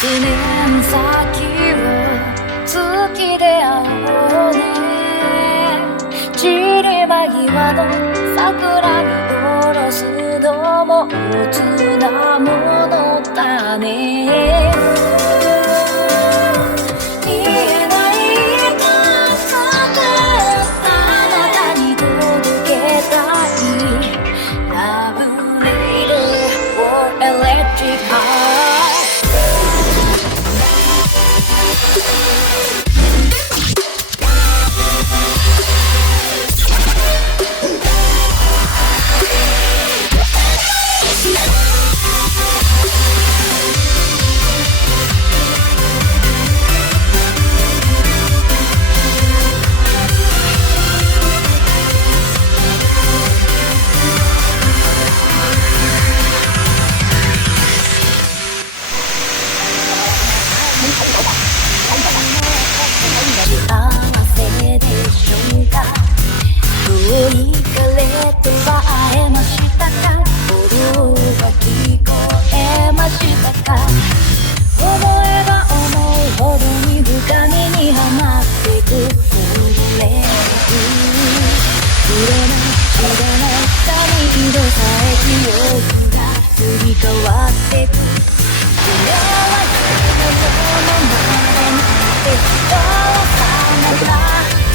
1年先は月で会おうね。散り間際の桜見下ろすのも大津なものだね。言えない感覚あなたに届けたい Love Needle for Electric Heart。幸せでしょうか。遠い彼とは会えましたか。音が聞こえましたか。思えば思うほどに深みにはまってく運命。触れない知らない髪色さえ記憶が塗り替わってく。これは夢のようなまでに手を離さない。